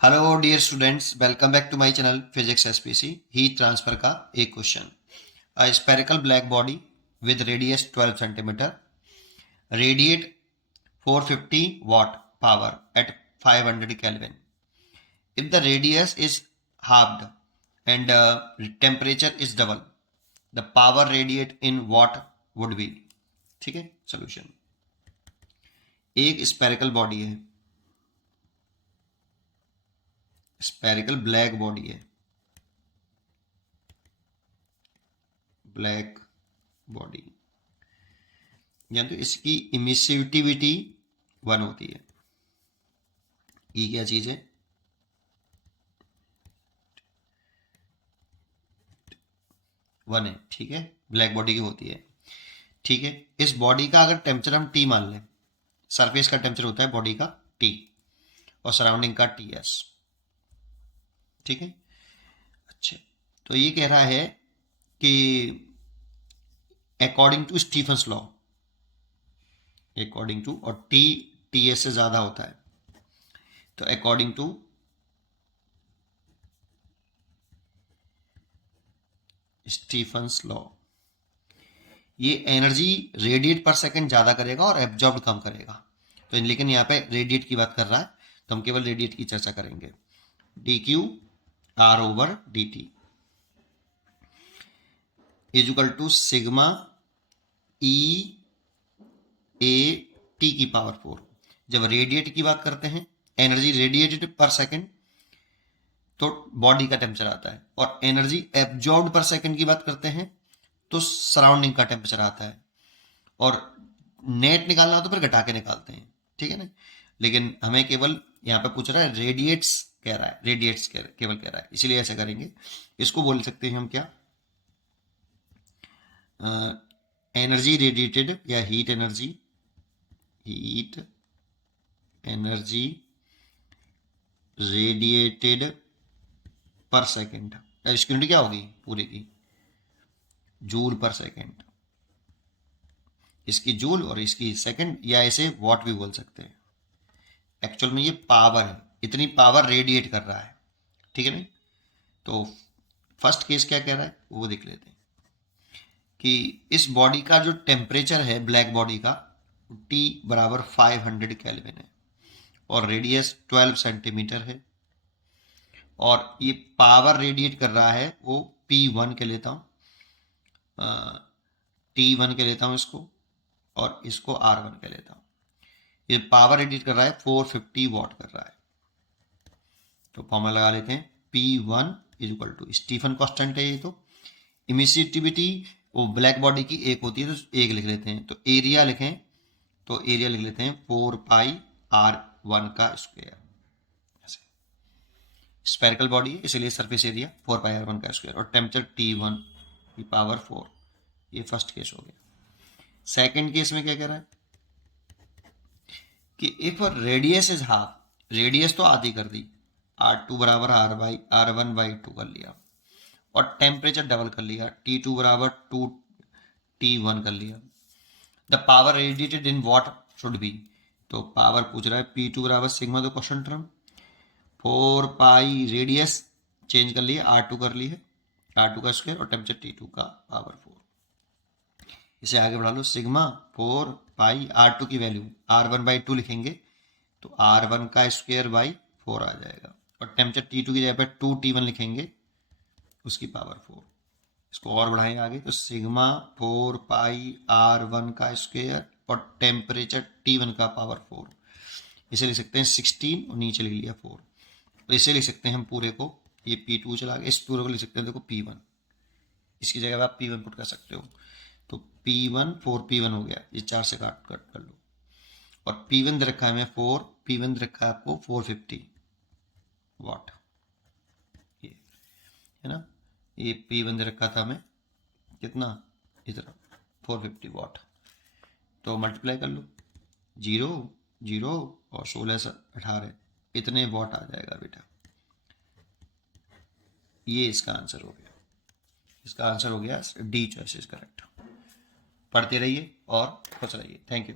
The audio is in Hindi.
Hello dear students, welcome back to my channel physics SPC. Heat transfer का एक question. A spherical black body with radius 12 centimetre radiate 450 watt power at 500 Kelvin. If the radius is halved and temperature is double, the power radiate in watt would be। ठीक है, सोल्यूशन। एक स्पेरिकल बॉडी है, स्पेरिकल ब्लैक बॉडी है, ब्लैक बॉडी, या तो इसकी इमिसिविटी 1 होती है। ये क्या चीज है? वन है, ठीक है, ब्लैक बॉडी की होती है। ठीक है, इस बॉडी का अगर टेम्परेचर हम टी मान लें, सरफेस का टेम्परेचर होता है बॉडी का टी और सराउंडिंग का टी एस। ठीक है, अच्छा, तो ये कह रहा है कि according to Stefan's law, according to, और टी टी एस से ज्यादा होता है, तो अकॉर्डिंग टू स्टीफन्स लॉ ये एनर्जी रेडिएट पर सेकंड ज्यादा करेगा और एब्जॉर्ब कम करेगा। तो लेकिन यहाँ पे रेडिएट की बात कर रहा है, तो हम केवल रेडिएट की चर्चा करेंगे। D Q r over d t is equal to sigma e A T की पावर 4। जब रेडिएट की बात करते हैं, एनर्जी रेडिएटेड पर सेकंड, तो बॉडी का टेम्परेचर आता है, और एनर्जी एब्जॉर्ब पर सेकंड की बात करते हैं तो सराउंडिंग का टेम्परेचर आता है। और नेट निकालना हो तो फिर घटा के निकालते हैं, ठीक है ना। लेकिन हमें केवल यहाँ पे पूछ रहा है रेडिएट्स कह रहा है, रेडिएट्स केवल कह रहा है, इसीलिए ऐसा करेंगे। इसको बोल सकते हैं हम क्या, एनर्जी रेडिएटेड या heat energy, heat energy radiated पर सेकेंड। इसकी यूनिट क्या होगी पूरे की? जूल पर सेकेंड। इसकी जूल और इसकी सेकंड, या इसे वॉट भी बोल सकते हैं। एक्चुअल में ये पावर है, इतनी पावर रेडिएट कर रहा है, ठीक है ना। तो फर्स्ट केस क्या कह रहा है वो देख लेते हैं कि इस बॉडी का जो टेम्परेचर है ब्लैक बॉडी का, T बराबर 500 केल्विन है और रेडियस 12 सेंटीमीटर है, और ये पावर रेडिएट कर रहा है वो P1 के लेता हूँ, T1 के लेता हूँ इसको, और इसको R1 के लेता हूँ। ये पावर रेडिएट कर रहा है 450 वॉट कर रहा है। तो फॉर्मूला लगा लेते हैं, P1 is equal to, Stefan constant है ये, तो इमिसिविटी वो ब्लैक बॉडी की एक होती है तो एक लिख लेते हैं। तो एरिया लिखें, तो एरिया लिख लेते हैं 4 पाई R1 का स्क्वायर। स्पेरिकल बॉडी है इसलिए सरफेस एरिया 4 पाई R1 का स्क्वायर, और टेम्परेचर T1 की पावर 4। ये फर्स्ट केस हो गया। सेकंड केस में क्या कह रहा है कि if radius is half, radius तो आधी कर दी, R2 बराबर R1 बाई 2 कर लिया, और टेम्परेचर डबल कर लिया, T2 बराबर 2 T1 कर लिया। The power radiated in what should be, तो पावर पूछ रहा है P2 बराबर सिग्मा, तो क्वेश्चन टर्म 4 पाई, रेडियस चेंज कर लिया, R2 कर ली है, R2 का स्क्वायर, और टेम्परेचर T2 का पावर 4। इसे आगे बढ़ा लो, सिग्मा 4 पाई R2 की वैल्यू R1 बाई 2 लिखेंगे, तो R1 का स्क्वायर बाई 4 आ जाएगा, और टेम्परेचर T2 की जगह पर 2 T1 लिखेंगे, उसकी पावर 4। इसको और बढ़ाएं आगे, तो सिग्मा 4 पाई R1 का स्क्वायर और टेम्परेचर T1 का पावर 4। इसे लिख सकते हैं 16 और नीचे लिख लिया 4। तो इसे लिख सकते हैं हम पूरे को, ये P2 चला गया, इस पूरे को लिख सकते हैं देखो P1, इसकी जगह आप P1 पुट कर सकते हो। तो P1 4P1 हो गया, ये 4 से काट कट कर लो, और P1 दे रखा है हमें 4, P1 दे रखा है आपको 450 वाट, ये है ना। ये P1 दे रखा था हमें कितना, इतना 450 वाट। तो मल्टीप्लाई कर लो, 0 0 और 16 से 18, इतने वाट आ जाएगा बेटा। ये इसका आंसर हो गया, इसका आंसर हो गया डी चॉइस इज करेक्ट। पढ़ते रहिए और खुश रहिए। Thank you.